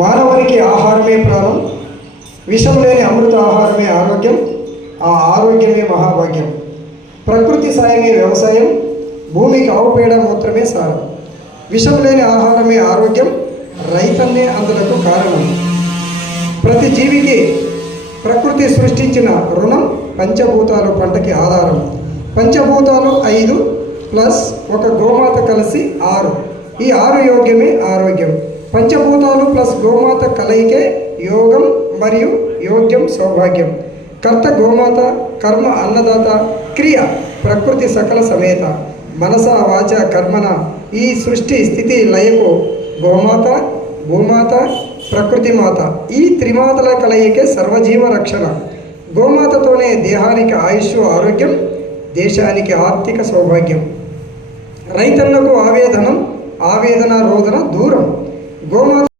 మానవునికి ఆహారమే ప్రాణం, విషం లేని అమృత ఆహారమే ఆరోగ్యం, ఆ ఆరోగ్యమే మహాభాగ్యం. ప్రకృతి సాయమే వ్యవసాయం, భూమికి ఆవు పేడ మూత్రమే సారం. విషం లేని ఆహారమే ఆరోగ్యం, రైతన్నే అందులకు కారణం. ప్రతి జీవికి ప్రకృతి సృష్టించిన రుణం, పంచభూతాలు పంటకి ఆధారం. పంచభూతాలు 5 ప్లస్ ఒక గోమాత కలిసి 6. ఈ 6 యోగ్యమే ఆరోగ్యం. పంచభూతాలు ప్లస్ గోమాత కలయికే యోగం మరియు యోగ్యం సౌభాగ్యం. కర్త గోమాత, కర్మ అన్నదాత, క్రియ ప్రకృతి సకల సమేత. మనస వాచ కర్మన ఈ సృష్టి స్థితి లయకు గోమాత, భూమాత, ప్రకృతి మాత, ఈ త్రిమాతల కలయికే సర్వజీవ రక్షణ. గోమాతతోనే దేహానికి ఆయుష్ ఆరోగ్యం, దేశానికి ఆర్థిక సౌభాగ్యం. రైతన్నకు ఆవేదన రోదన దూరం. గోమాత